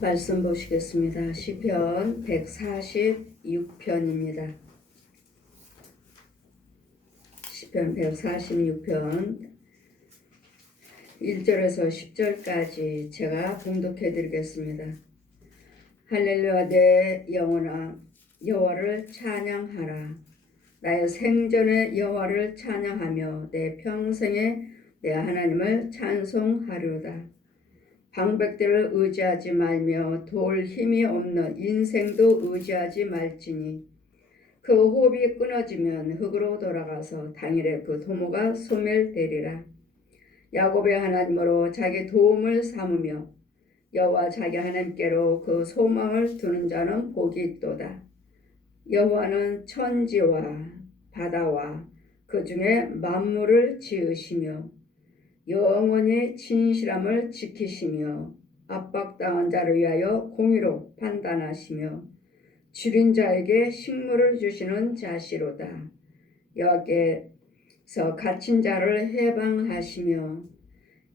말씀 보시겠습니다. 시편 146편입니다. 시편 146편 1절에서 10절까지 제가 봉독해 드리겠습니다. 할렐루야. 내 영혼아 여호와를 찬양하라. 나의 생전에 여호와를 찬양하며 내 평생에 내 하나님을 찬송하리로다. 방백들을 의지하지 말며 돌 힘이 없는 인생도 의지하지 말지니 그 호흡이 끊어지면 흙으로 돌아가서 당일에 그 도모가 소멸되리라. 야곱의 하나님으로 자기 도움을 삼으며 여호와 자기 하나님께로 그 소망을 두는 자는 복이 있도다. 여호와는 천지와 바다와 그 중에 만물을 지으시며 영원히 진실함을 지키시며 압박당한 자를 위하여 공의로 판단하시며 줄인 자에게 식물을 주시는 자시로다. 여호와께서 갇힌 자를 해방하시며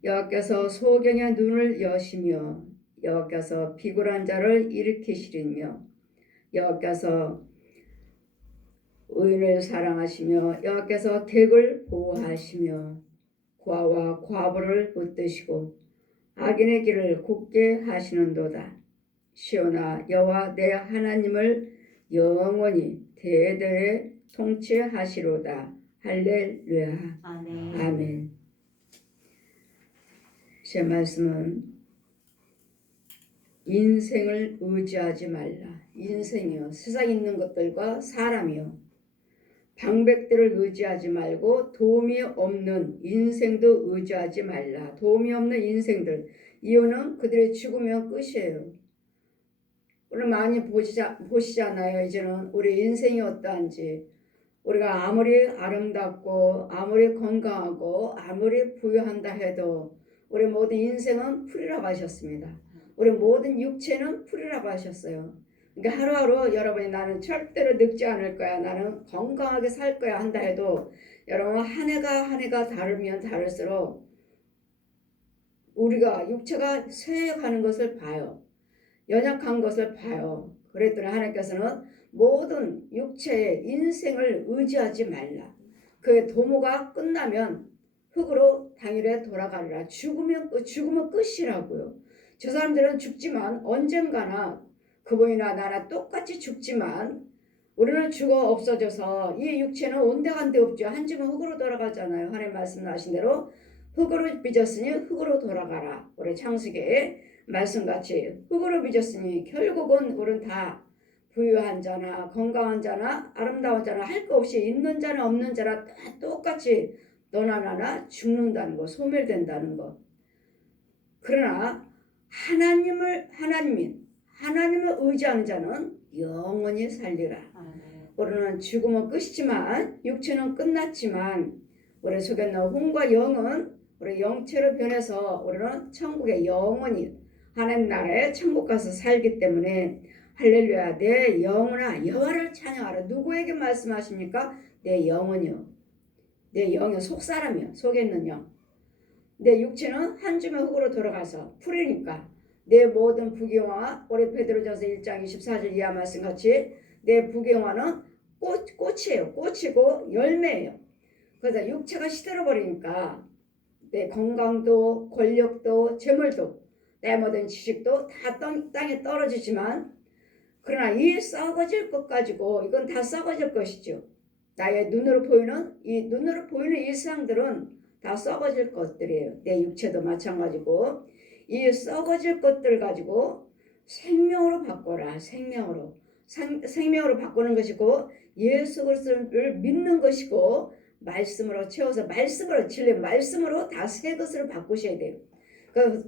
여호와께서 소경의 눈을 여시며 여호와께서 비굴한 자를 일으키시리며 여호와께서 의인을 사랑하시며 여호와께서 객을 보호하시며 고아와 과부를 붙드시고 악인의 길을 굳게 하시는도다. 시온아 여호와 내 하나님을 영원히 대대에 통치하시로다. 할렐루야. 아멘. 아멘. 제 말씀은 인생을 의지하지 말라. 인생이요, 세상에 있는 것들과 사람이요, 방백들을 의지하지 말고 도움이 없는 인생도 의지하지 말라. 도움이 없는 인생들, 이유는 그들이 죽으면 끝이에요. 오늘 많이 보시잖아요. 이제는 우리 인생이 어떠한지. 우리가 아무리 아름답고 아무리 건강하고 아무리 부유한다 해도 우리 모든 인생은 풀이라고 하셨습니다. 우리 모든 육체는 풀이라고 하셨어요. 그러니까 하루하루 여러분이 나는 절대로 늙지 않을 거야, 나는 건강하게 살 거야 한다 해도 여러분 한 해가 다르면 다를수록 우리가 육체가 쇠해가는 것을 봐요. 연약한 것을 봐요. 그랬더니 하나님께서는 모든 육체의 인생을 의지하지 말라. 그의 도모가 끝나면 흙으로 당일에 돌아가리라. 죽으면 끝이라고요. 저 사람들은 죽지만 언젠가나 그분이나 나나 똑같이 죽지만 우리는 죽어 없어져서 이 육체는 온데간데 없죠. 한 줌은 흙으로 돌아가잖아요. 하나님 말씀하신 대로 흙으로 빚었으니 흙으로 돌아가라. 우리 창세기의 말씀같이 흙으로 빚었으니 결국은 우리는 다 부유한 자나 건강한 자나 아름다운 자나 할 거 없이 있는 자나 없는 자나 다 똑같이 너나 나나 죽는다는 거, 소멸된다는 거. 그러나 하나님을 의지하는 자는 영원히 살리라. 우리는 죽으면 끝이지만 육체는 끝났지만 우리 속에 있는 혼과 영은 우리 영체로 변해서 우리는 천국에 영원히 하나님 나라에 천국 가서 살기 때문에 할렐루야. 내 영혼아 여호와를 찬양하라. 누구에게 말씀하십니까? 내 영혼이요. 내 영은 속사람이요. 속에 있는 영. 내 육체는 한 줌의 흙으로 돌아가서 풀이니까 내 모든 부경화, 우리 베드로전서 1장 24절 이하 말씀같이 내 부경화는 꽃이에요. 꽃이고 열매예요. 그래서 육체가 시들어버리니까 내 건강도 권력도 재물도 내 모든 지식도 다 땅에 떨어지지만 그러나 이 썩어질 것 가지고 이건 다 썩어질 것이죠. 나의 눈으로 보이는 이 세상들은 다 썩어질 것들이에요. 내 육체도 마찬가지고 이 썩어질 것들 가지고 생명으로 바꿔라. 생명으로 바꾸는 것이고 예수 그리스도를 믿는 것이고 말씀으로 채워서 진리 말씀으로 다 새 것으로 바꾸셔야 돼요.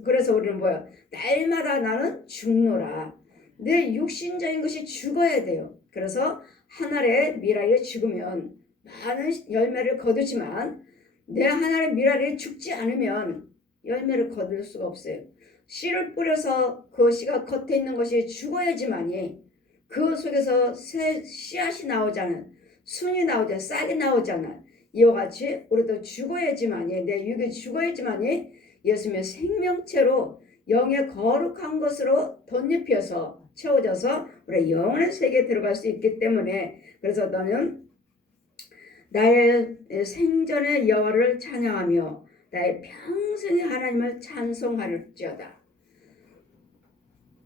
그래서 우리는 뭐야? 날마다 나는 죽노라. 내 육신적인 것이 죽어야 돼요. 그래서 하늘의 미랄이 죽으면 많은 열매를 거두지만 내 하늘의 미랄이 죽지 않으면 열매를 거둘 수가 없어요. 씨를 뿌려서 그 씨가 겉에 있는 것이 죽어야지만이 그 속에서 새 씨앗이 나오잖아요. 순이 나오잖아요. 싹이 나오잖아요. 이와 같이 우리도 죽어야지만이 내 육이 죽어야지만이 예수님의 생명체로 영의 거룩한 것으로 덧입혀서 채워져서 우리 영혼의 세계에 들어갈 수 있기 때문에 그래서 너는 나의 생전의 여호와를 찬양하며 나의 평생의 하나님을 찬송할지어다.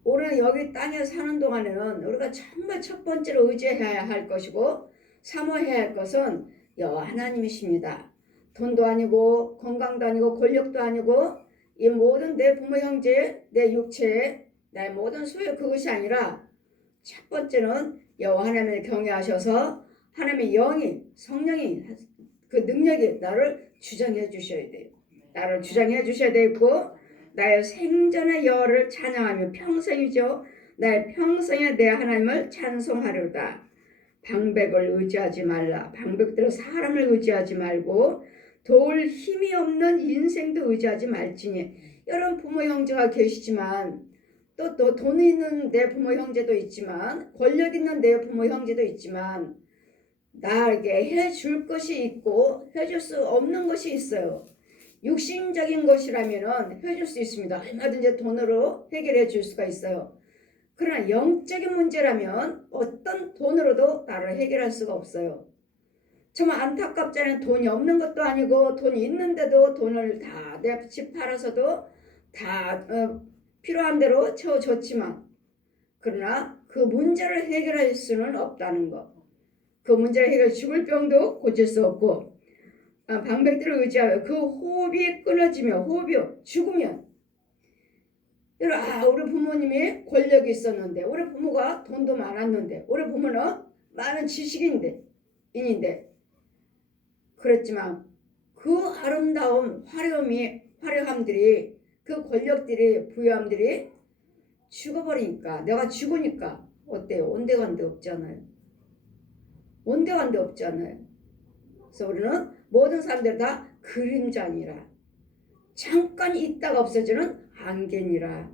우리는 여기 땅에 사는 동안에는 우리가 정말 첫 번째로 의지해야 할 것이고 사모해야 할 것은 여호와 하나님이십니다. 돈도 아니고 건강도 아니고 권력도 아니고 이 모든 내 부모 형제 내 육체 나의 모든 소유 그것이 아니라 첫 번째는 여호와 하나님을 경외하셔서 하나님의 영이 성령이 그 능력이 나를 주장해 주셔야 돼요. 나를 주장해 주셔야 되고 나의 생전의 여호와를 찬양하며 평생이죠. 나의 평생에 내 하나님을 찬송하려다. 방백을 의지하지 말라. 방백대로 사람을 의지하지 말고 도울 힘이 없는 인생도 의지하지 말지니. 여러분 부모 형제가 계시지만 또 돈 있는 내 부모 형제도 있지만 권력 있는 내 부모 형제도 있지만 나에게 해줄 것이 있고 해줄 수 없는 것이 있어요. 육신적인 것이라면 해줄 수 있습니다. 얼마든지 돈으로 해결해 줄 수가 있어요. 그러나 영적인 문제라면 어떤 돈으로도 나를 해결할 수가 없어요. 정말 안타깝잖아요. 돈이 없는 것도 아니고 돈이 있는데도 돈을 다 내 집 팔아서도 다 필요한 대로 채워줬지만 그러나 그 문제를 해결할 수는 없다는 것. 그 문제를 해결해 죽을 병도 고칠 수 없고 방백들을 의지하여 그 호흡이 끊어지며 호흡이 죽으면 우리 부모님이 권력이 있었는데 우리 부모가 돈도 많았는데 우리 부모는 많은 지식인데 그랬지만 그 아름다운 화려함들이 그 권력들이 부유함들이 죽어버리니까 내가 죽으니까 어때요? 온데간데 없잖아요. 온데간데 없잖아요. 그래서 우리는 모든 사람들 다 그림자니라. 잠깐 있다가 없어지는 안개니라.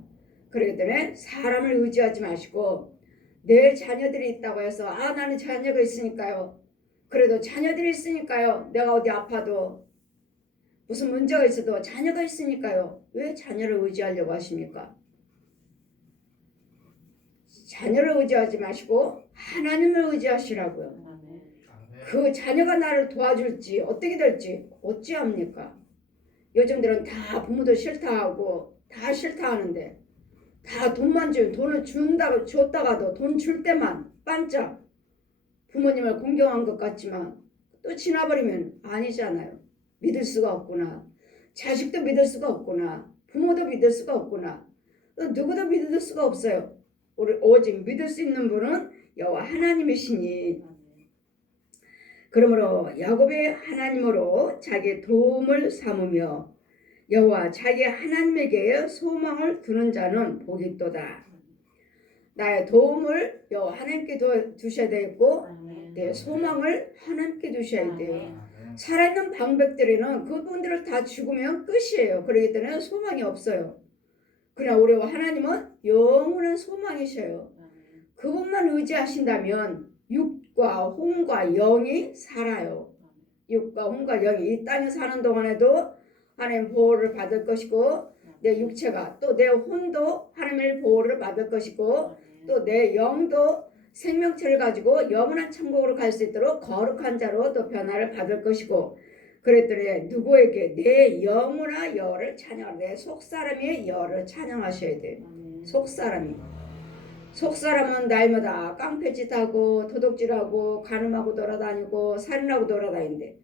그렇기 때문에 사람을 의지하지 마시고 내 자녀들이 있다고 해서 나는 자녀가 있으니까요. 그래도 자녀들이 있으니까요. 내가 어디 아파도 무슨 문제가 있어도 자녀가 있으니까요. 왜 자녀를 의지하려고 하십니까? 자녀를 의지하지 마시고 하나님을 의지하시라고요. 그 자녀가 나를 도와줄지 어떻게 될지 어찌합니까? 요즘들은 다 부모도 싫다 하고 다 싫다 하는데 다 돈만 주면 돈을 줬다가도 돈 줄 때만 반짝 부모님을 공경한 것 같지만 또 지나버리면 아니잖아요. 믿을 수가 없구나. 자식도 믿을 수가 없구나. 부모도 믿을 수가 없구나. 누구도 믿을 수가 없어요. 우리 오직 믿을 수 있는 분은 여호와 하나님이시니 그러므로 야곱의 하나님으로 자기 도움을 삼으며 여호와 자기 하나님에게 소망을 두는 자는 복이 있도다. 나의 도움을 여호와 하나님께 두셔야 되고 내 소망을 하나님께 두셔야 돼요. 살아있는 방백들에는 그분들을 다 죽으면 끝이에요. 그렇기 때문에 소망이 없어요. 그러나 우리 하나님은 영원한 소망이셔요. 그분만 의지하신다면 육과 혼과 영이 살아요. 육과 혼과 영이 이 땅에 사는 동안에도 하나님 보호를 받을 것이고 내 육체가 또 내 혼도 하나님의 보호를 받을 것이고 또 내 영도 생명체를 가지고 영원한 천국으로 갈 수 있도록 거룩한 자로 또 변화를 받을 것이고 그랬더니 누구에게 내 영혼아 여호와를 찬양하라. 내 속사람이 여호와를 찬양하셔야 돼요. 속사람은 날마다 깡패짓하고 도둑질하고 간음하고 돌아다니고 살인하고 돌아다니는데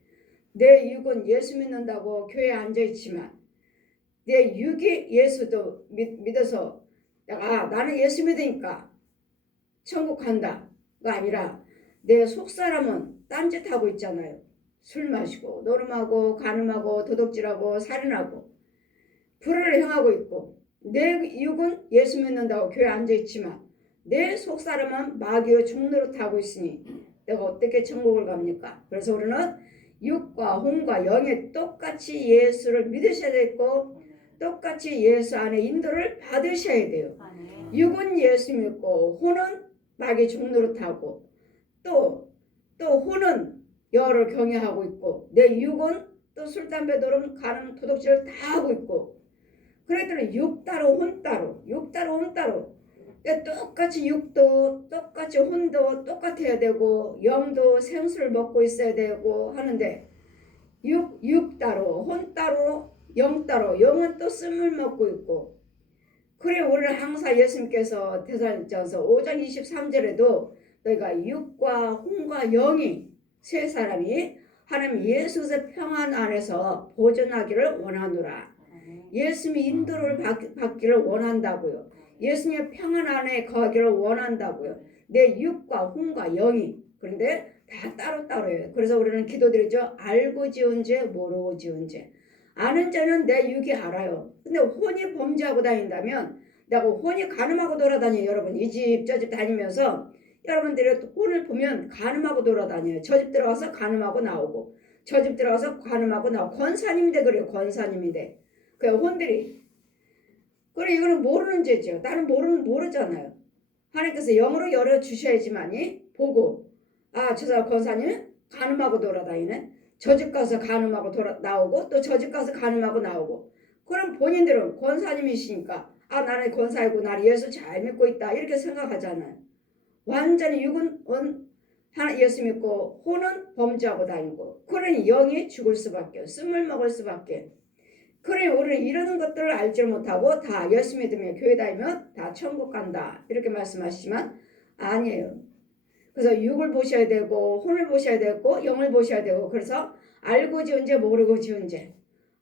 내 육은 예수 믿는다고 교회에 앉아있지만 내 육이 예수도 믿어서 나는 예수 믿으니까 천국 간다가 아니라 내 속사람은 딴짓하고 있잖아요. 술 마시고 노름하고 간음하고 도둑질하고 살인하고 불의를 행하고 있고 내 육은 예수 믿는다고 교회에 앉아있지만 내 속사람은 마귀의 종로를 타고 있으니 내가 어떻게 천국을 갑니까? 그래서 우리는 육과 혼과 영에 똑같이 예수를 믿으셔야 되고 똑같이 예수 안에 인도를 받으셔야 돼요. 육은 예수 믿고 혼은 마귀 종로를 타고 또 혼은 여호와를 경외하고 있고 내 육은 또 술, 담배, 노름, 간음, 도둑질을 다 하고 있고 그랬더니 육 따로 혼 따로, 육 따로 혼 따로. 똑같이 육도 똑같이 혼도 똑같아야 되고 영도 생수를 먹고 있어야 되고 하는데 육 따로 혼 따로 영 따로 영은 또 쓴물 먹고 있고 그래 우리는 항상 예수님께서 데살로니가서 5장 23절에도 너희가 육과 혼과 영이 세 사람이 하나님 예수의 평안 안에서 보존하기를 원하노라. 예수님이 인도를 받기를 원한다고요. 예수님의 평안 안에 거하기를 원한다고요. 내 육과 혼과 영이. 그런데 다 따로따로예요. 그래서 우리는 기도드리죠. 알고 지은 죄 모르고 지은 죄. 아는 자는 내 육이 알아요. 근데 혼이 범죄하고 다닌다면 내가 혼이 간음하고 돌아다녀요. 여러분 이 집 저 집 다니면서 여러분들이 혼을 보면 간음하고 돌아다녀요. 저 집 들어가서 간음하고 나오고 저 집 들어가서 간음하고 나오고 권사님인데 그래요. 권사님인데 그 혼들이 그래 이거는 모르는 죄죠. 나는 모르잖아요. 하나님께서 영으로 열어주셔야지만이 보고 아 저 사람 권사님 간음하고 돌아다니네. 저 집 가서 간음하고 나오고 또 저 집 가서 간음하고 나오고 그럼 본인들은 권사님이시니까 아 나는 권사이고 나는 예수 잘 믿고 있다 이렇게 생각하잖아요. 완전히 육은 하나 예수 믿고 혼은 범죄하고 다니고 그러니 영이 죽을 수밖에 쓴물 먹을 수밖에 그러니 우리는 이런 것들을 알지 못하고 다 예수 믿으면 교회 다니면 다 천국 간다 이렇게 말씀하시지만 아니에요. 그래서 육을 보셔야 되고 혼을 보셔야 되고 영을 보셔야 되고 그래서 알고 지은 죄 모르고 지은 죄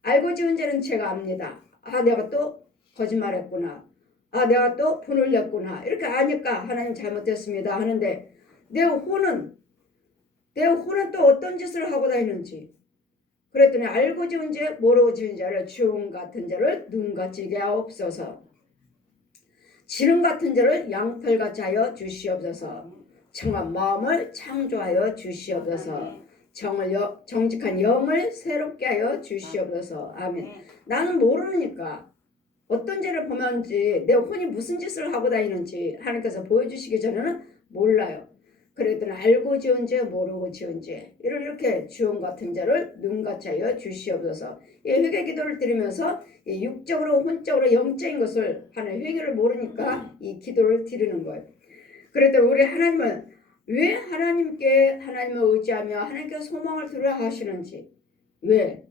알고 지은 죄는 제가 압니다. 아 내가 또 거짓말했구나. 아 내가 또 분을 냈구나. 이렇게 아니까 하나님 잘못했습니다 하는데 내 혼은 또 어떤 짓을 하고 다니는지 그랬더니 알고 지은 죄 모르고 지은 죄를 주음 같은 죄를 눈같이 하게 하옵소서. 지름 같은 죄를 양털같이 하여 주시옵소서. 정한 마음을 창조하여 주시옵소서. 정직한 영을 새롭게 하여 주시옵소서. 아멘. 나는 모르니까 어떤 죄를 범하는지 내 혼이 무슨 짓을 하고 다니는지 하나님께서 보여주시기 전에는 몰라요. 그랬더니 알고 지은 죄 모르고 지은 죄 이렇게 주음 같은 죄를 눈같이 하여 주시옵소서. 이 회개 기도를 드리면서 이 육적으로 혼적으로 영적인 것을 하는 회개를 모르니까 이 기도를 드리는 거예요. 그래도 우리 하나님은 왜 하나님을 의지하며 하나님께 소망을 두려 하시는지 왜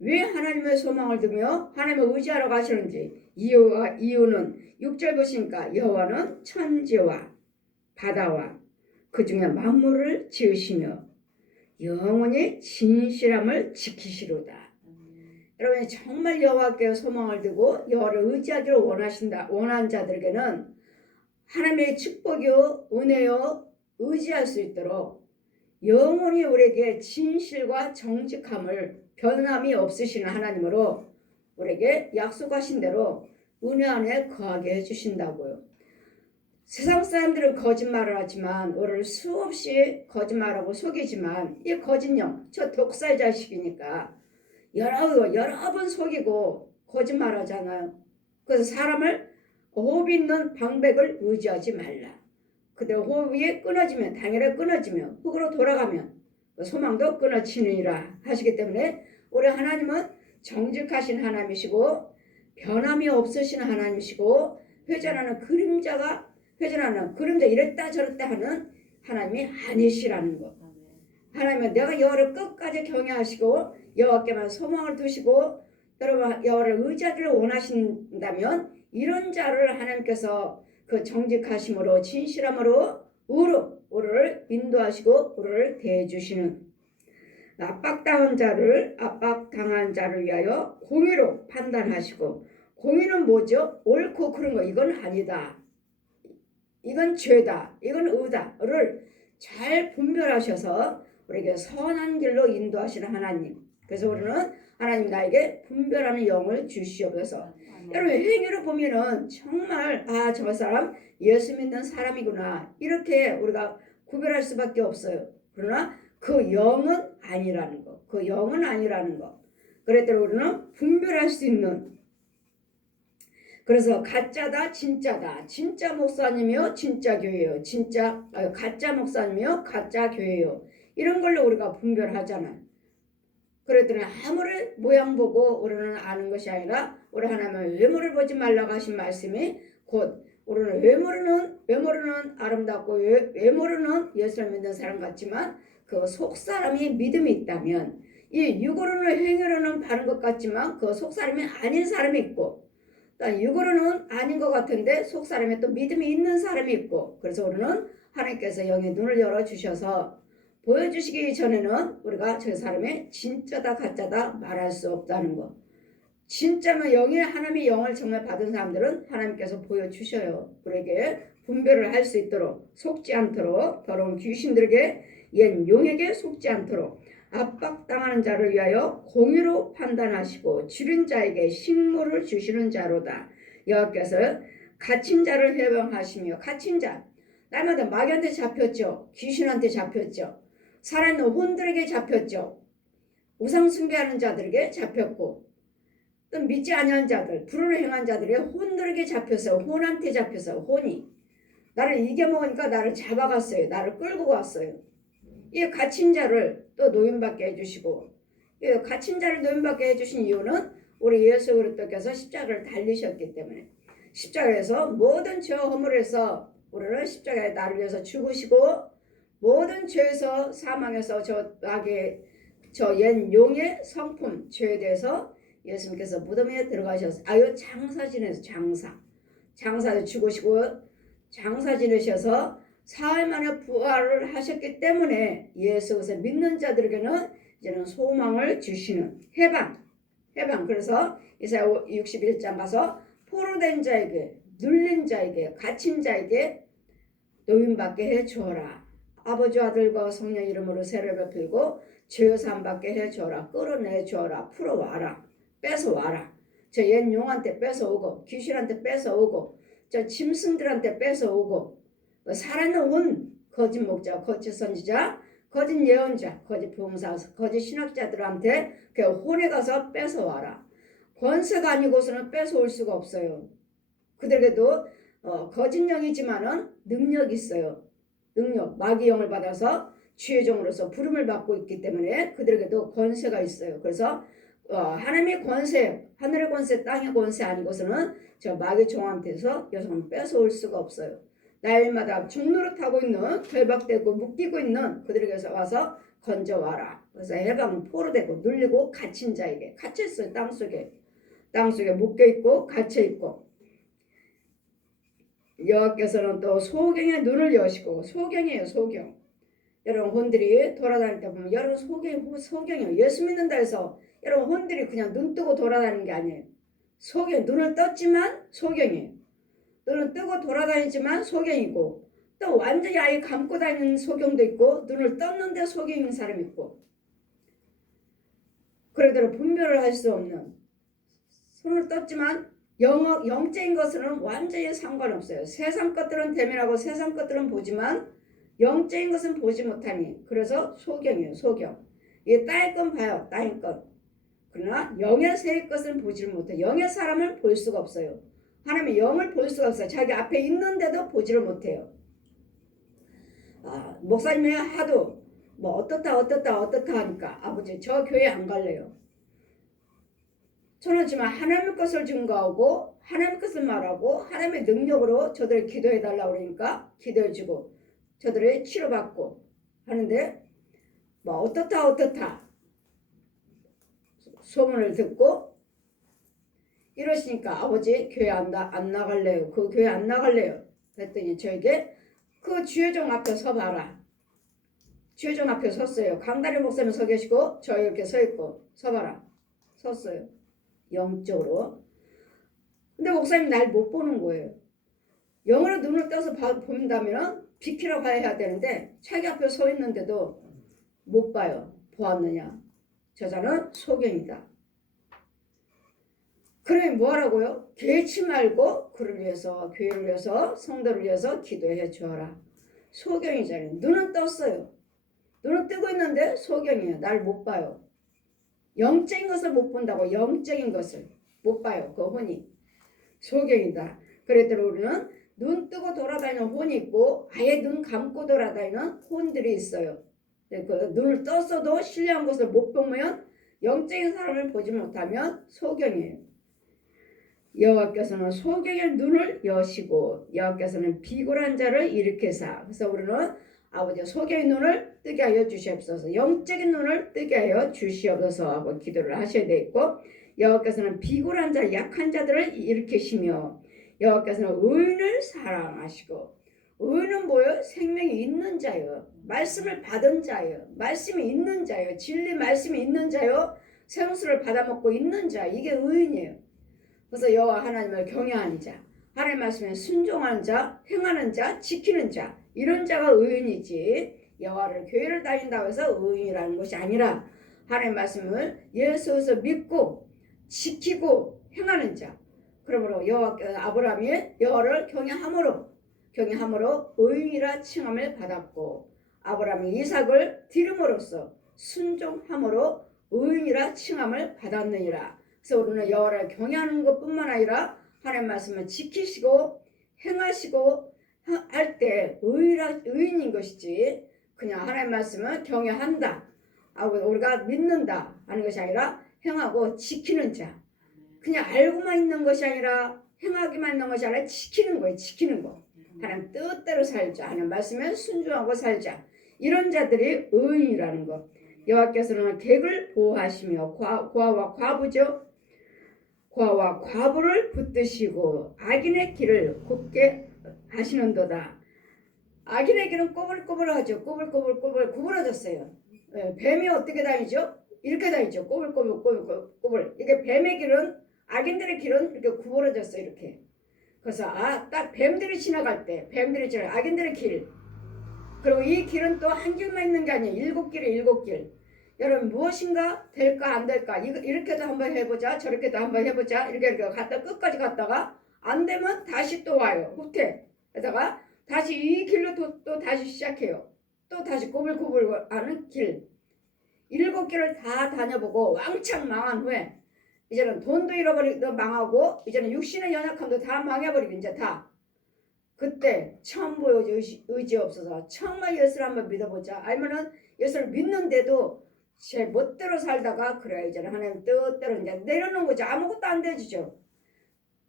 하나님의 소망을 두며 하나님을 의지하러 가시는지 이유는 6절 보시니까 여호와는 천지와 바다와 그 중에 만물을 지으시며 영원히 진실함을 지키시로다. 여러분이 정말 여호와께 소망을 두고 여호와를 의지하기를 원하는 자들에게는 하나님의 축복이요 은혜요 의지할 수 있도록 영원히 우리에게 진실과 정직함을 변함이 없으시는 하나님으로 우리에게 약속하신 대로 은혜 안에 거하게 해주신다고요. 세상 사람들은 거짓말을 하지만 우리를 수없이 거짓말하고 속이지만 이 거짓령 저 독사의 자식이니까 여러 번 속이고 거짓말하잖아요. 그래서 사람을 호흡 있는 방백을 의지하지 말라. 그대로 호흡이 끊어지면 당연히 끊어지면 흙으로 돌아가면 소망도 끊어지느니라 하시기 때문에 우리 하나님은 정직하신 하나님이시고 변함이 없으신 하나님이시고 회전하는 그림자 이랬다 저랬다 하는 하나님이 아니시라는 것. 하나님은 내가 여호와를 끝까지 경외하시고 여호와께만 소망을 두시고 여러분 여호와를 의지하기를 원하신다면 이런 자를 하나님께서 그 정직하심으로 진실함으로 우리를 인도하시고 우리를 대해주시는 압박당한 자를 위하여 공의로 판단하시고 공의는 뭐죠? 옳고 그런 거 이건 아니다. 이건 죄다. 이건 의다를 잘 분별하셔서 우리에게 선한 길로 인도하시는 하나님. 그래서 우리는 하나님 나에게 분별하는 영을 주시옵소서. 여러분 행위로 보면은 정말 저 사람 예수 믿는 사람이구나 이렇게 우리가 구별할 수밖에 없어요. 그러나 그 영은 아니라는 거. 그랬더니 우리는 분별할 수 있는 그래서 가짜다 진짜다. 진짜 목사님이요 진짜 교회요. 가짜 목사님이요 가짜 교회요. 이런 걸로 우리가 분별하잖아요. 그랬더니 아무리 모양 보고 우리는 아는 것이 아니라 우리 하나님은 외모를 보지 말라고 하신 말씀이 곧 우리는 외모로는 아름답고 외모로는 예수를 믿는 사람 같지만 그 속사람이 믿음이 있다면 이 육으로는 행위로는 바른 것 같지만 그 속사람이 아닌 사람이 있고 또 육으로는 아닌 것 같은데 속사람에 또 믿음이 있는 사람이 있고 그래서 우리는 하나님께서 영의 눈을 열어주셔서 보여주시기 전에는 우리가 저 사람이 진짜다 가짜다 말할 수 없다는 거. 진짜면 하나님의 영을 정말 받은 사람들은 하나님께서 보여주셔요. 우리에게 분별을 할 수 있도록 속지 않도록 더러운 귀신들에게 옛 용에게 속지 않도록 압박당하는 자를 위하여 공의로 판단하시고 줄인 자에게 식물을 주시는 자로다. 여호와께서 갇힌 자를 해방하시며 갇힌 자 날마다 마귀한테 잡혔죠. 귀신한테 잡혔죠. 살아있는 혼들에게 잡혔죠. 우상 숭배하는 자들에게 잡혔고 또 믿지 아니하는 자들 불을 행한 자들의 혼들에게 잡혔어요. 혼한테 잡혔어요. 혼이 나를 이겨먹으니까 나를 잡아갔어요. 나를 끌고 갔어요. 이 갇힌 자를 또 노임받게 해주시고 이 갇힌 자를 노임받게 해주신 이유는 우리 예수 그리스도께서 십자가를 달리셨기 때문에 십자가에서 모든 죄와 허물을 해서 우리는 십자가에 나를 위해서 죽으시고 모든 죄에서 사망에서 저 옛 용의 성품 죄에 대해서 예수님께서 무덤에 들어가셔서 아유 장사 지내서 장사를 죽으시고 장사 지내셔서 사흘 만에 부활을 하셨기 때문에 예수 그리스도 믿는 자들에게는 이제는 소망을 주시는 해방 그래서 이사야 61장 가서 포로된 자에게 눌린 자에게 갇힌 자에게 노임받게 해주어라. 아버지 아들과 성령 이름으로 세례 베풀고 죄사함 받게 해주어라. 끌어내주어라. 풀어와라. 뺏어와라. 저 옛 용한테 뺏어오고 귀신한테 뺏어오고 저 짐승들한테 뺏어오고 살아있는 혼 거짓 목자 거짓 선지자 거짓 예언자 거짓 부흥사 거짓 신학자들한테 그 혼에 가서 뺏어와라. 권세가 아니고서는 뺏어올 수가 없어요. 그들에게도 거짓 영이지만은 능력이 있어요. 능력 마귀 영을 받아서 주의 종으로서 부름을 받고 있기 때문에 그들에게도 권세가 있어요. 그래서 하나님의 권세 하늘의 권세 땅의 권세 아니고서는 저 마귀 종한테서 여성은 뺏어올 수가 없어요. 날마다 죽노릇하고 있는 결박되고 묶이고 있는 그들에게서 와서 건져와라. 그래서 해방은 포로되고 눌리고 갇힌 자에게 갇혔어요. 땅속에 묶여있고 갇혀있고 여호와께서는 또 소경의 눈을 여시고 소경이에요. 소경. 여러분 혼들이 돌아다닐 때 보면 여러분 소경이에요. 예수 믿는다 해서 여러분 혼들이 그냥 눈 뜨고 돌아다니는 게 아니에요. 소경 눈을 떴지만 소경이에요. 눈을 뜨고 돌아다니지만 소경이고 또 완전히 아예 감고 다니는 소경도 있고 눈을 떴는데 소경인 사람이 있고 그러대로 분별을 할 수 없는 손을 떴지만 영적인 것은 완전히 상관없어요. 세상 것들은 대면하고 세상 것들은 보지만 영적인 것은 보지 못하니 그래서 소경이에요. 소경. 이 땅의 건 봐요. 땅의 것. 그러나 영의 세의 것은 보지를 못해요. 영의 사람을 볼 수가 없어요. 하나님의 영을 볼 수가 없어요. 자기 앞에 있는데도 보지를 못해요. 목사님이 하도 뭐 어떻다 하니까 아버지 저 교회 안 갈래요. 저는 지금 하나님의 것을 증거하고 하나님의 것을 말하고 하나님의 능력으로 저들을 기도해달라고 그러니까 기도해주고 저들을 치료받고 하는데 뭐 어떻다 소문을 듣고 이러시니까 아버지 교회 안 나갈래요. 그 교회 안 나갈래요. 그랬더니 저에게 그 주여종 앞에 서봐라. 주여종 앞에 섰어요. 강다리 목사님 서 계시고 저 이렇게 서 있고 서봐라. 섰어요. 영적으로. 근데 목사님 날 못 보는 거예요. 영으로 눈을 떠서 본다면 비키라고 해야 되는데 자기 앞에 서 있는데도 못 봐요. 보았느냐. 저자는 소경이다. 그러면 뭐 하라고요? 개치 말고 그를 위해서 교회를 위해서 성도를 위해서 기도해 주어라. 소경이잖아요. 눈은 떴어요. 눈은 뜨고 있는데 소경이에요. 날 못 봐요. 영적인 것을 못 본다고. 영적인 것을 못 봐요. 그 혼이 소경이다. 그랬더니 우리는 눈 뜨고 돌아다니는 혼이 있고 아예 눈 감고 돌아다니는 혼들이 있어요. 그 눈을 떴어도 신뢰한 것을 못 보면 영적인 사람을 보지 못하면 소경이에요. 여호와께서는 소경의 눈을 여시고 여호와께서는 비굴한 자를 일으키사. 그래서 우리는 아버지 소경의 눈을 뜨게 하여 주시옵소서. 영적인 눈을 뜨게 하여 주시옵소서 하고 기도를 하셔야 되겠고, 여호와께서는 비굴한 자 약한 자들을 일으키시며 여호와께서는 의인을 사랑하시고. 의인은 뭐예요? 생명이 있는 자요, 말씀을 받은 자요, 말씀이 있는 자요, 진리 말씀이 있는 자요, 생수를 받아먹고 있는 자, 이게 의인이에요. 그래서 여호와 하나님을 경외하는 자, 하나님 말씀에 순종하는 자, 행하는 자, 지키는 자, 이런 자가 의인이지, 여호와를 교회를 다닌다고 해서 의인이라는 것이 아니라 하나님 말씀을 예수에서 믿고 지키고 행하는 자. 그러므로 아브라함이 여호와를 경외함으로 의인이라 칭함을 받았고, 아브라함이 이삭을 드림으로써 순종함으로 의인이라 칭함을 받았느니라. 그래서 우리는 여호와를 경외하는 것뿐만 아니라 하나님 말씀을 지키시고 행하시고 할 때 의인인 것이지, 그냥 하나님 말씀을 경외한다, 우리가 믿는다 하는 것이 아니라 행하고 지키는 자. 그냥 알고만 있는 것이 아니라 행하기만 있는 것이 아니라 지키는 거예요. 지키는 거. 하나님 뜻대로 살자, 하나님 말씀에 순종하고 살자, 이런 자들이 의인이라는 것. 여호와께서는 객을 보호하시며 고아와 과부죠, 고아와 과부를 붙드시고 악인의 길을 곱게 하시는도다. 악인의 길은 꼬불꼬불하죠. 꼬불꼬불 구부러졌어요. 뱀이 어떻게 다니죠? 이렇게 다니죠. 꼬불꼬불. 이게 뱀의 길은, 악인들의 길은 이렇게 구부러졌어요. 이렇게. 그래서 딱 뱀들이 지나갈 때, 악인들의 길. 그리고 이 길은 또 한 길만 있는 게 아니에요. 7길에 7길. 여러분, 무엇인가 될까 안 될까, 이렇게도 한번 해보자, 저렇게도 한번 해보자, 이렇게 갔다 끝까지 갔다가 안 되면 다시 또 와요. 후퇴. 그러다가 다시 이 길로 또 다시 시작해요. 또 다시 꼬불꼬불 하는 길. 7길을 다 다녀보고 왕창 망한 후에 이제는 돈도 잃어버리고 망하고, 이제는 육신의 연약함도 다 망해버리고, 이제 다. 그때 처음 보여줘 의지 없어서 정말 예수를 한번 믿어보자. 아니면은 예수를 믿는데도 제 멋대로 살다가, 그래 이제는 하나님 뜻대로 이제 내려놓은 거죠. 아무것도 안 되지죠.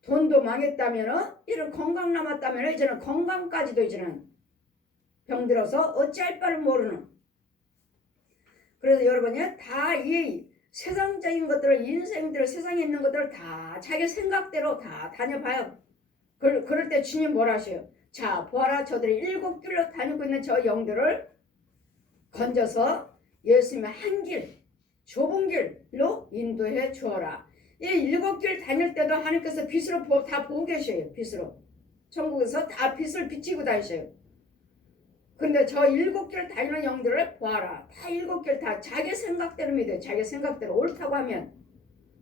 돈도 망했다면은, 이런 건강 남았다면은, 이제는 건강까지도 이제는 병들어서 어찌할 바를 모르는. 그래서 여러분이 다 이 세상적인 것들을, 인생들, 세상에 있는 것들을 다 자기 생각대로 다 다녀봐요. 그럴 때 주님 뭐라 하셔요? 자, 보아라, 저들이 7길로 다니고 있는 저 영들을 건져서 예수님의 한 길, 좁은 길로 인도해 주어라. 이 7길 다닐 때도 하나님께서 빛으로 다 보고 계셔요. 빛으로. 천국에서 다 빛을 비치고 다니셔요. 근데 저 7길 다니는 영들을 보아라. 다 7길 다 자기 생각대로 믿어요. 자기 생각대로 옳다고 하면.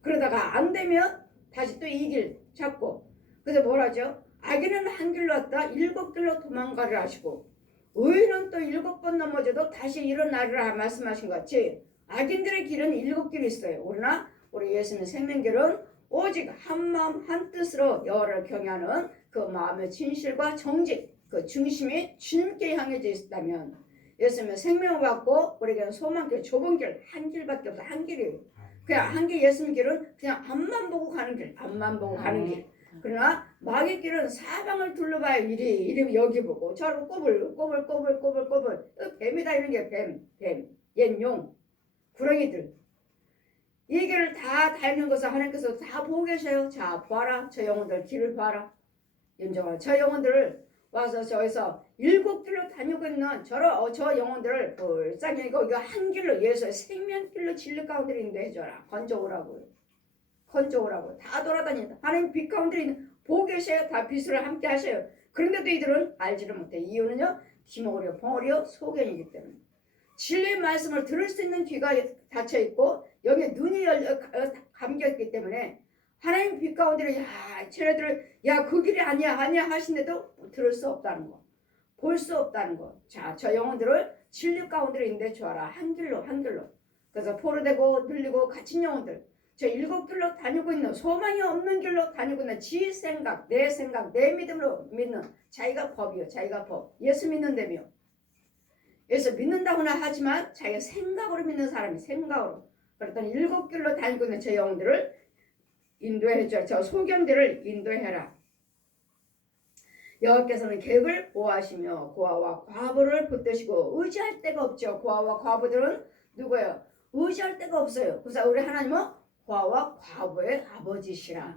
그러다가 안 되면 다시 또 이 길 잡고. 그래서 뭐라죠? 악인은 한 길로 왔다 7길로 도망가려 하시고, 의인은 또 7번 넘어져도 다시 일어나리라 말씀하신 것 같이, 악인들의 길은 7길이 있어요. 그러나 우리 예수님의 생명길은 오직 한 마음 한 뜻으로 여호와를 경외하는 그 마음의 진실과 정직, 그 중심이 주님께 향해져 있다면, 예수님의 생명을 받고 우리에게는 소망길, 좁은 길, 한 길밖에 없어. 한 길이에요. 그냥 한 길, 예수님 길은 그냥 앞만 보고 가는 길, 앞만 보고 가는 길. 그러나 마귀의 길은 사방을 둘러봐야 이리 여기 보고 저를 꼬불. 뱀이다 이런 게 뱀, 옛용, 구렁이들. 이 길을 다 다니는 것을 하나님께서 다 보고 계셔요. 자, 보아라, 저 영혼들 길을 봐라. 윤정아, 저 영혼들을 와서 저기서 7길로 다니고 있는 저 영혼들을 불쌍히 이거 한 길로, 예수의 생명길로 진리 가운데 인도해줘라. 건져오라고요. 다 돌아다닌다. 하나님 빛 가운데 있는 보고 계셔요. 다 빛을 함께 하셔요. 그런데도 이들은 알지를 못해. 이유는요, 기모리요, 봉오리요, 소견이기 때문에. 진리의 말씀을 들을 수 있는 귀가 닫혀 있고 여기에 눈이 감겨 있기 때문에 하나님 빛 가운데를 쟤네들을 그 길이 아니야 하시는데도 들을 수 없다는 거, 볼 수 없다는 거. 자, 저 영혼들을 진리 가운데로 인도해 주어라. 한 길로. 그래서 포로되고 늘리고 갇힌 영혼들, 저 7길로 다니고 있는, 소망이 없는 길로 다니고 있는 지 생각, 내 믿음으로 믿는, 자기가 법이요, 자기가 법. 예수 믿는다며. 예수 믿는다고나 하지만 자기가 생각으로 믿는 사람이, 생각으로. 그랬더니 7길로 다니고 있는 저 영혼들을 인도해줘. 저 소경들을 인도해라. 여호와께서는 객을 보호하시며 고아와 과부를 붙드시고 의지할 데가 없죠. 고아와 과부들은 누구예요? 의지할 데가 없어요. 그래서 우리 하나님은 고아와 과부의 아버지시라.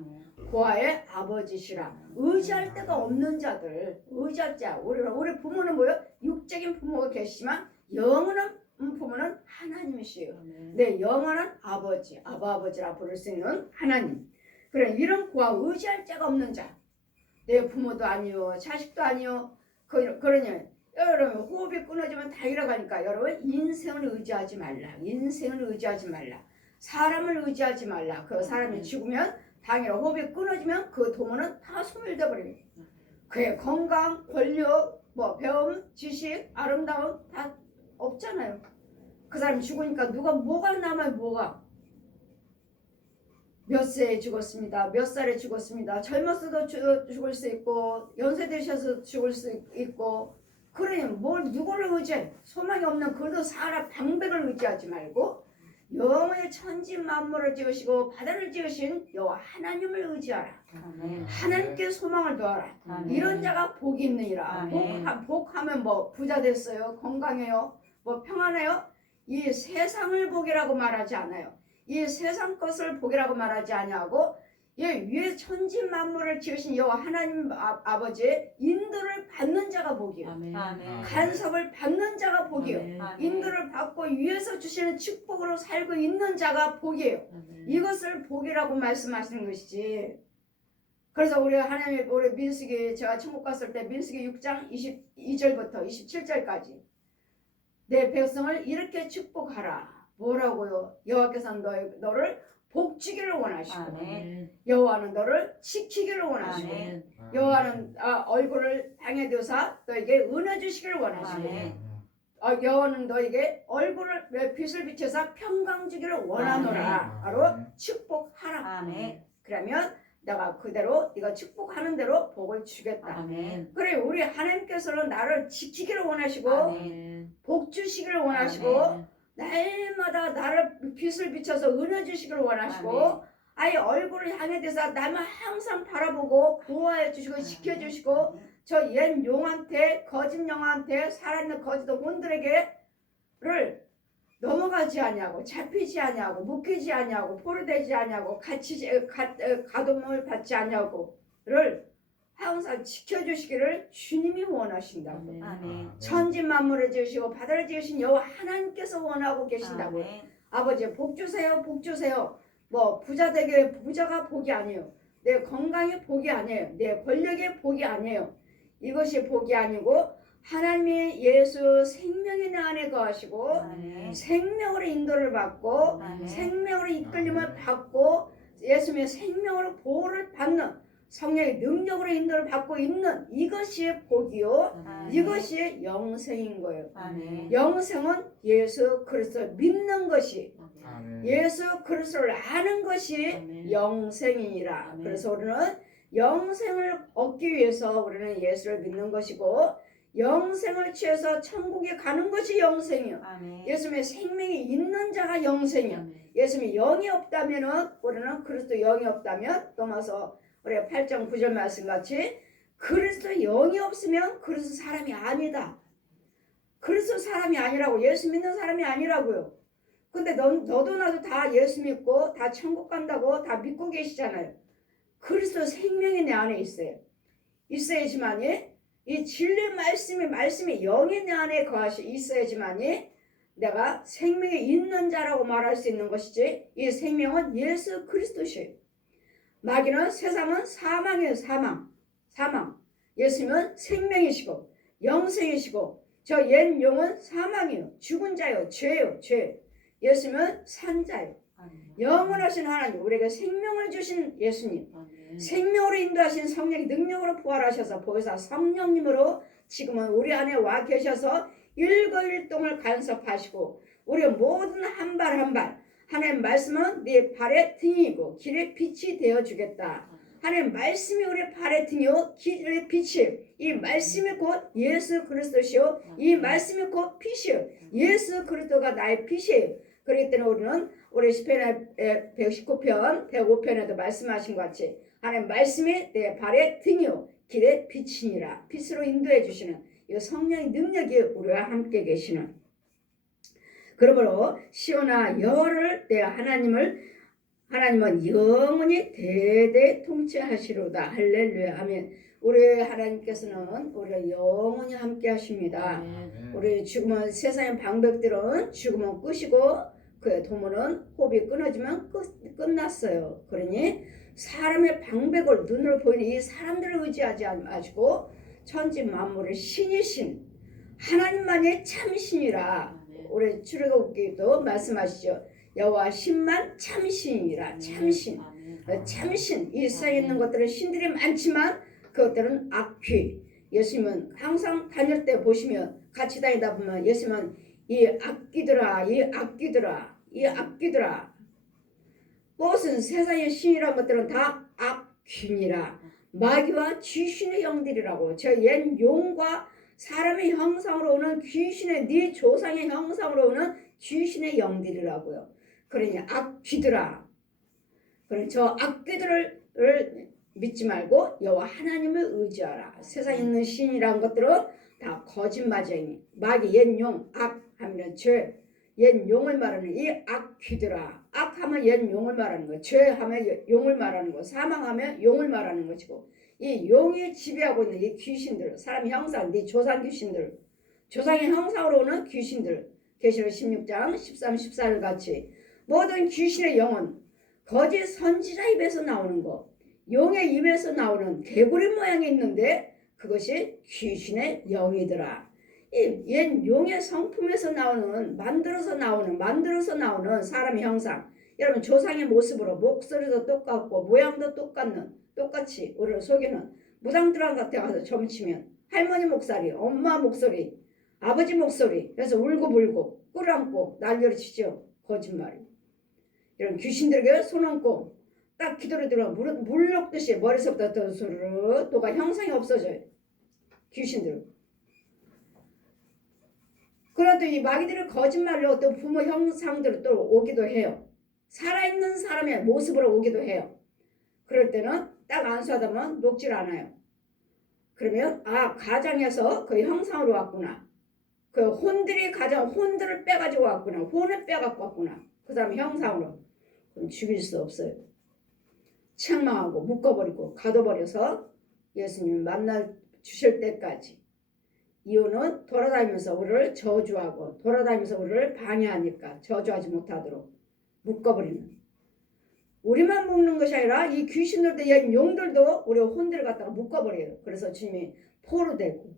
고아의 아버지시라. 의지할 데가 없는 자들, 의지할 자. 우리 부모는 뭐예요? 육적인 부모가 계시지만 영원한 부모는 하나님이시요. 네, 영원한 아버지, 아버지라 부를 수 있는 하나님. 그래, 이런 고아, 의지할 자가 없는 자. 내 부모도 아니요, 자식도 아니요. 그러냐. 여러분, 호흡이 끊어지면 다 잃어가니까 여러분, 인생을 의지하지 말라. 인생을 의지하지 말라. 사람을 의지하지 말라. 그 사람이 죽으면 당연히 호흡이 끊어지면 그 도모는 다 소멸돼 버려요. 그의 건강, 권력, 뭐 배움, 지식, 아름다움 다 없잖아요. 그 사람이 죽으니까 누가 뭐가 남아요? 뭐가? 몇 세에 죽었습니다. 몇 살에 죽었습니다. 젊었어도 죽을 수 있고 연세 드셔서 죽을 수 있고 그러니 뭘 누구를 의지해? 소망이 없는 그래도 사람 방백을 의지하지 말고 영원히 천지 만물을 지으시고 바다를 지으신 여호와 하나님을 의지하라. 아멘. 하나님께 소망을 두어라. 아멘. 이런 자가 복이 있느니라. 아멘. 복하면 뭐 부자 됐어요, 건강해요, 뭐 평안해요. 이 세상을 복이라고 말하지 않아요. 이 세상 것을 복이라고 말하지 아니하고 위에 천지 만물을 지으신 여호와 하나님 아버지의 인도를 받는 자가 복이에요. 아멘. 간섭을 받는 자가 복이에요. 아멘. 인도를 받고 위에서 주시는 축복으로 살고 있는 자가 복이에요. 이것을 복이라고 말씀하시는 것이지. 그래서 우리 하나님 우리 민수기 제가 천국 갔을 때 민수기 6장 22절부터 27절까지 내 백성을 이렇게 축복하라. 뭐라고요? 여호와께서는 너를 복주기를 원하시고 아멘. 여호와는 너를 지키기를 원하시고 아멘. 여호와는 얼굴을 향해 두사 너에게 은혜 주시기를 원하시고 아멘. 여호와는 너에게 얼굴을 빛을 비춰서 평강 주기를 원하노라. 바로 축복하라. 아멘. 그러면 내가 그대로 네가 축복하는 대로 복을 주겠다. 아멘. 그래 우리 하나님께서는 나를 지키기를 원하시고 아멘. 복 주시기를 원하시고 아멘. 날마다 나를 빛을 비춰서 은혜 주시기를 원하시고 아멘. 아예 얼굴을 향해 대서 나만 항상 바라보고 보호해 주시고 지켜주시고 저 옛 용한테 거짓 영한테 살아있는 거짓 혼들에게를 넘어가지 아니하고 잡히지 아니하고 묶이지 아니하고 포로되지 아니하고 가동을 받지 아니하고를 항상 지켜주시기를 주님이 원하신다고. 아멘. 천지 만물을 지으시고 바다를 지으신 여호와 하나님께서 원하고 계신다고. 아멘. 아버지 복 주세요, 복 주세요. 뭐 부자 되게 부자가 복이 아니에요. 내 건강이 복이 아니에요. 내 권력이 복이 아니에요. 이것이 복이 아니고 하나님의 예수 생명이 내 안에 거하시고 아멘. 생명으로 인도를 받고 아멘. 생명으로 이끌림을 받고 예수님의 생명으로 보호를 받는 성령의 능력으로 인도를 받고 있는 이것이 복이요. 아멘. 이것이 영생인 거예요. 아멘. 영생은 예수 그리스도를 믿는 것이 아멘. 예수 그리스도를 아는 것이 아멘. 영생이니라. 아멘. 그래서 우리는 영생을 얻기 위해서 우리는 예수를 믿는 것이고 영생을 취해서 천국에 가는 것이 영생이요. 아멘. 예수님의 생명이 있는 자가 영생이요. 아멘. 예수님이 영이 없다면은 우리는 그리스도 영이 없다면 또마서 우리가 8장 9절 말씀 같이 그리스도 영이 없으면 그리스도 사람이 아니다. 그리스도 사람이 아니라고 예수 믿는 사람이 아니라고요. 근데 너도 나도 다 예수 믿고 다 천국 간다고 다 믿고 계시잖아요. 그리스도 생명이 내 안에 있어요. 있어야지만이 이 진리 말씀이 영이 내 안에 있어야지만이 내가 생명이 있는 자라고 말할 수 있는 것이지 이 생명은 예수 그리스도시에요. 마귀는 세상은 사망이에요. 사망. 예수님은 생명이시고 영생이시고 저 옛 용은 사망이에요. 죽은 자요. 죄요. 죄. 예수님은 산자예요. 영원하신 하나님 우리에게 생명을 주신 예수님 생명으로 인도하신 성령이 능력으로 부활하셔서 보혜사 성령님으로 지금은 우리 안에 와 계셔서 일거일동을 간섭하시고 우리의 모든 한 발 한 발 하나님 말씀은 네 발의 등이고 길의 빛이 되어주겠다. 하나님 말씀이 우리 발의 등이요 길의 빛이에요. 이 말씀이 곧 예수 그리스도시요 이 말씀이 곧 빛이에요. 예수 그리스도가 나의 빛이에요. 그렇기 때문에 우리는 우리 시편의 119편 105편에도 말씀하신 것 같이 하나님 말씀이 내 발의 등이요 길의 빛이니라. 빛으로 인도해 주시는 이 성령의 능력이 우리와 함께 계시는, 그러므로 시온아 여호와를 내 하나님은 영원히 대대 통치하시로다. 할렐루야. 아멘. 우리 하나님께서는 우리를 영원히 함께 하십니다. 우리 죽으면 세상의 방백들은 죽으면 끝이고 그의 도모는 호흡이 끊어지면 끝났어요. 그러니 사람의 방백을 눈으로 보이는 이 사람들을 의지하지 마시고 천지 만물의 신이신 하나님만이 참신이라. 우리 출애굽기도 말씀하시죠. 여호와 신만 참신이라. 참신. 참신. 이 세상에 있는 것들은 신들이 많지만 그것들은 악귀. 예수님은 항상 다닐 때 보시면 같이 다니다 보면 예수님은 이 악귀들아 이 악귀들아 무슨 세상의 신이란 것들은 다 악귀니라. 마귀와 귀신의 영들이라고. 저 옛 용과 사람의 형상으로 오는 귀신의 네 조상의 형상으로 오는 귀신의 영들이라고요. 그러니 악귀들아. 그러니 저 악귀들을 믿지 말고 여호와 하나님을 의지하라. 세상에 있는 신이라는 것들은 다 거짓말쟁이, 마귀, 옛용, 악 하면 죄, 옛용을 말하는 이 악귀들아. 악하면 옛용을 말하는 거, 죄하면 용을 말하는 거, 사망하면 용을 말하는 것이고, 이 용이 지배하고 있는 이 귀신들, 사람 형상, 네 조상 귀신들, 조상의 형상으로 오는 귀신들, 계시록 16장 13, 14절 같이 모든 귀신의 영은 거짓 선지자 입에서 나오는 거, 용의 입에서 나오는 개구리 모양이 있는데 그것이 귀신의 영이더라. 이 옛 용의 성품에서 나오는 만들어서 나오는 사람의 형상, 여러분 조상의 모습으로 목소리도 똑같고 모양도 똑같이 우리를 속이는 무당들한 같은 데 가서 점치면 할머니 목소리, 엄마 목소리, 아버지 목소리, 그래서 울고불고 꿀안고 난리를 치죠. 거짓말. 이런 귀신들에게 손 얹고 딱 기도를 들어 물 녹듯이 머리서부터 스르르 또가 형상이 없어져요. 귀신들. 그런데 이 마귀들은 거짓말로 또 부모 형상들을 또 오기도 해요. 살아있는 사람의 모습으로 오기도 해요. 그럴 때는 딱 안수하다 보면 녹질 않아요. 그러면 가장에서 그 형상으로 왔구나. 그 혼들을 빼가지고 왔구나. 혼을 빼갖고 왔구나. 그 사람 형상으로. 그럼 죽일 수 없어요. 책망하고 묶어버리고 가둬버려서 예수님이 만나 주실 때까지. 이유는 돌아다니면서 우리를 저주하고 돌아다니면서 우리를 방해하니까 저주하지 못하도록 묶어버리는. 우리만 묶는 것이 아니라 이 귀신들도 옛 용들도 우리 혼들을 갖다가 묶어버려요. 그래서 주님이 포로 되고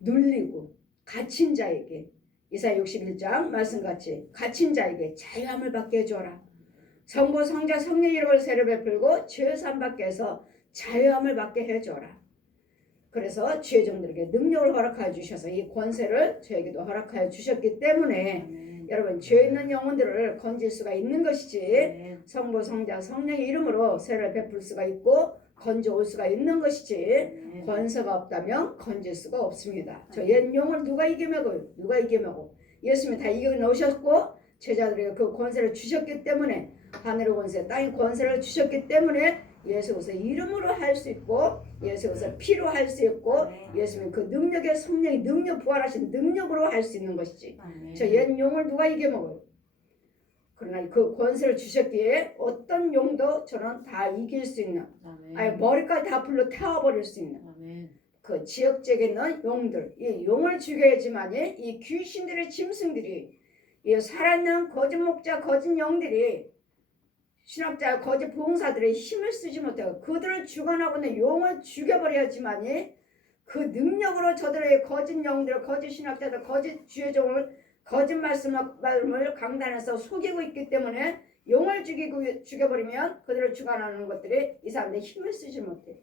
눌리고 갇힌 자에게 이사야 61장 말씀같이 갇힌 자에게 자유함을 받게 해줘라. 성부 성자 성령 이름을 세례 베풀고 죄사함 받게 해서 자유함을 받게 해줘라. 그래서 죄종들에게 능력을 허락하여 주셔서 이 권세를 저에게도 허락하여 주셨기 때문에 여러분 죄 있는 영혼들을 건질 수가 있는 것이지 성부 성자 성령의 이름으로 세례를 베풀 수가 있고 건져올 수가 있는 것이지 권세가 없다면 건질 수가 없습니다. 저 옛 영을 누가 이겨먹어요? 예수님이 다 이겨놓으셨고 제자들에게 그 권세를 주셨기 때문에 하늘의 권세 땅의 권세를 주셨기 때문에 예수께서 이름으로 할 수 있고 예수께서 피로 할 수 있고 예수님 그 능력의 성령이 능력 부활하신 능력으로 할 수 있는 것이지 저 옛 용을 누가 이겨먹어요? 그러나 그 권세를 주셨기에 어떤 용도 저는 다 이길 수 있는 아니 머리까지 다 불러 태워버릴 수 있는 그 지역적에 있는 용들 이 용을 죽여야지만이 이 귀신들의 짐승들이 이 살아있는 거짓 목자 거짓 영들이 신학자 거짓 봉사들의 힘을 쓰지 못하고 그들을 주관하고 있는 용을 죽여버려야지만이 그 능력으로 저들의 거짓 영들 거짓 신학자들 거짓 주의종을 거짓 말씀을 강단해서 속이고 있기 때문에 용을 죽여버리면 그들을 주관하는 것들이 이 사람들의 힘을 쓰지 못해요.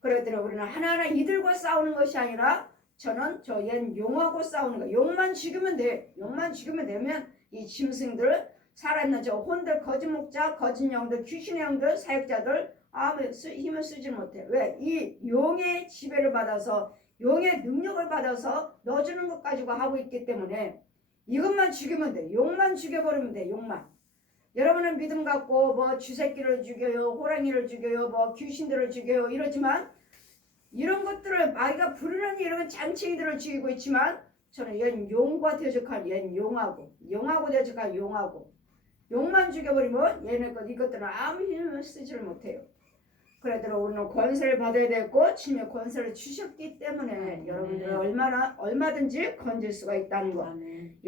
그러더니 우리는 하나하나 이들과 싸우는 것이 아니라 저는 저 옛 용하고 싸우는 거예요. 용만 죽이면 돼. 용만 죽이면 되면 이 짐승들 살아있는 저 혼들 거짓 목자 거짓 영들 귀신의 영들 사역자들 아무 힘을 쓰지 못해. 왜? 이 용의 지배를 받아서 용의 능력을 받아서 넣어주는 것 가지고 하고 있기 때문에 이것만 죽이면 돼. 욕만 죽여버리면 돼. 욕만. 여러분은 믿음 갖고 뭐 쥐새끼를 죽여요, 호랑이를 죽여요, 뭐 귀신들을 죽여요 이러지만 이런 것들을 아이가 부르는 이런 잔챙이들을 죽이고 있지만 저는 얜 용과 대적한 얜 용하고 대적한 용하고 용만 죽여버리면 얘네 이것들은 아무 힘을 쓰지를 못해요. 그래도 우리는 권세를 받아야 되고 주님의 권세를 주셨기 때문에 여러분들은 얼마든지 건질 수가 있다는 거.